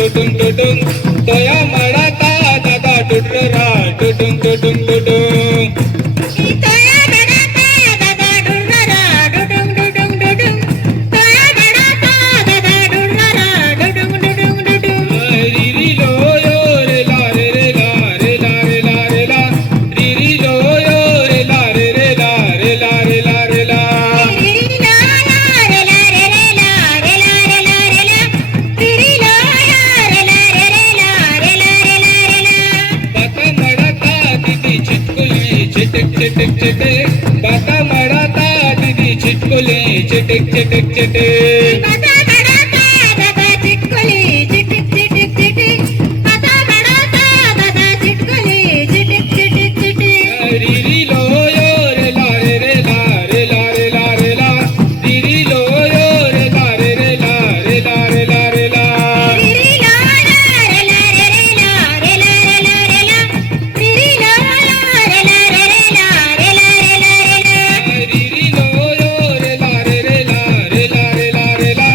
टुटुंग टुटुंग तोया मळाता दादा डुडरा टुटुंग टुटुंग टुटुंग तोया मळाता दादा डुडरा डुडुंग डुडुंग डुडुंग तोया मळाता दादा डुडरा डुडुंग डुडुंग डुडुंग रिरी लो यो रे ला रे रे ला रे ला रे ला रे ला रिरी लो यो रे ला रे रे ला रे ला रे ला रे ला चिटिक चिटिक चिटिक बाता मड़ाता दीदी चिटकुली चिटिक चिटिक चिटिक बाता मड़ाता दादा चिटकुली चिटिक चिटिक चिटिक बाता मड़ाता दादा चिटकुली चिटिक चिटिक चिटिक रिरी लो यो रे ला रे रे ला रे ला रे ला रे ला रिरी लो यो रे ला रे रे ला रे ला रे ला रे ला रिरी लो रे ला रे रे ला रे ला रे ला रे ला रिरी लो रे ला रे रे ला रे ला रे ला रे ला रिरी लो यो रे ला रे रे ला रे ला रे ला रे ला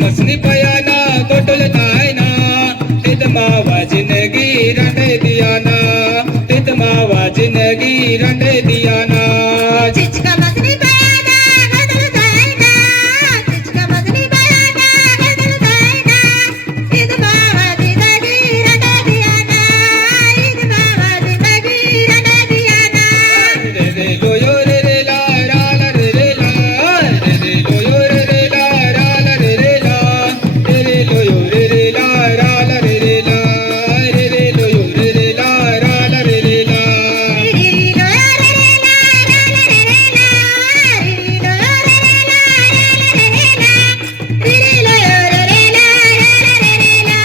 मसनी पयाना गोटुल तायना तित मावा जिंदगी रंडे दियाना तित मावा जिंदगी रंडे दियाना चिचका मजनी बयाना गदल जायना चिचका मजनी बयाना गदल जायना ईद मावा जिंदगी रंडे दियाना ईद मावा जिंदगी रंडे दियाना रे रे लोयो रे रे ला रा ला रे रे ला रे रे लोयो रे रे ला रा ला रे रे ला रे रे लोयो रे रे ला रा ला रे रे ला रे रे लोयो रे रे ला रा ला रे रे ला रिरी लोया रे रे ला रा ला रे रे ला रिरी लोया रे रे ला रा ला रे रे ला रिरी लोया रे रे ला रा ला रे रे ला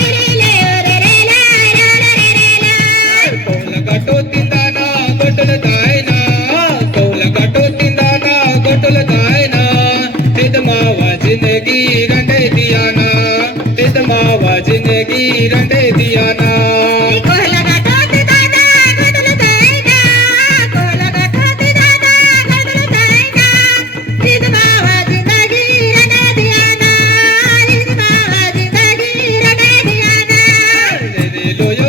रिरी लोया रे रे ला रा ला रे रे ला कौल काटो तिंदाना गोटुल तायना कौल काटो तिंदाना गोटुल तायना तित मावा जिंदगी रंडे दियाना तित मावा जिंदगी रंडे दियाना कोहला गाठोत दादा गदल जायना कोहला गाठोत दादा गदल जायना ईद मावा जिंदगी रंडे दियाना ईद मावा जिंदगी रंडे दियाना रे रे लोयो